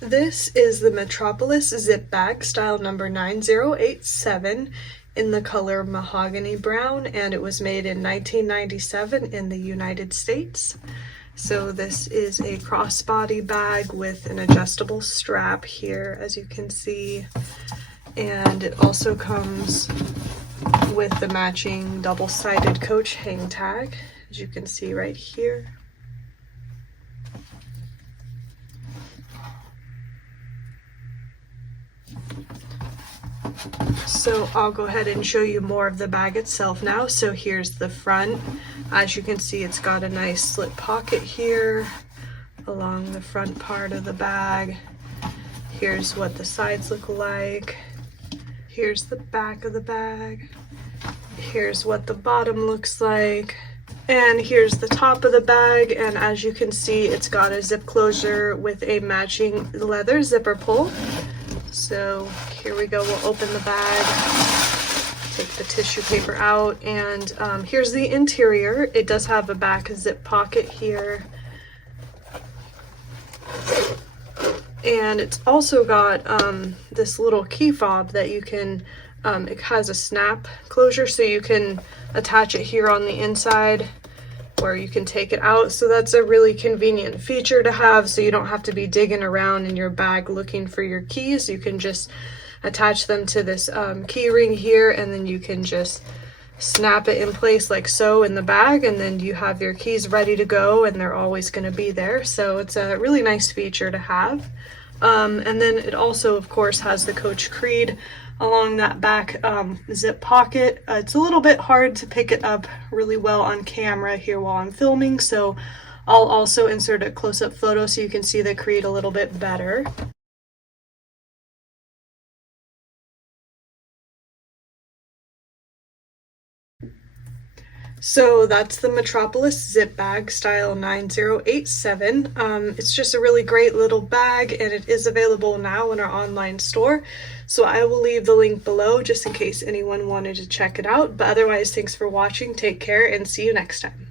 This is the Metropolis Zip Bag, style number 9087, in the color Mahogany Brown, and it was made in 1997 in the United States. So this is a crossbody bag with an adjustable strap here, as you can see, and it also comes with the matching double-sided Coach hang tag, as you can see right here. So I'll go ahead and show you more of the bag itself now. So here's the front. As you can see, it's got a nice slip pocket here along the front part of the bag. Here's what the sides look like. Here's the back of the bag. Here's what the bottom looks like. And here's the top of the bag, and as you can see, it's got a zip closure with a matching leather zipper pull. So here we go, we'll open the bag, take the tissue paper out, and here's the interior. It does have a back zip pocket here. And it's also got this little key fob that you can, it has a snap closure, so you can attach it here on the inside where you can take it out. So that's a really convenient feature to have, so you don't have to be digging around in your bag looking for your keys. You can just attach them to this key ring here, and then you can just snap it in place like so in the bag, and then you have your keys ready to go, and they're always going to be there. So it's a really nice feature to have. And then it also, of course, has the Coach Creed along that back zip pocket. It's a little bit hard to pick it up really well on camera here while I'm filming, so I'll also insert a close-up photo so you can see the Creed a little bit better. So that's the Metropolis Zip Bag, style 9087. It's just a really great little bag, and it is available now in our online store. So I will leave the link below just in case anyone wanted to check it out. But otherwise, thanks for watching, take care, and see you next time.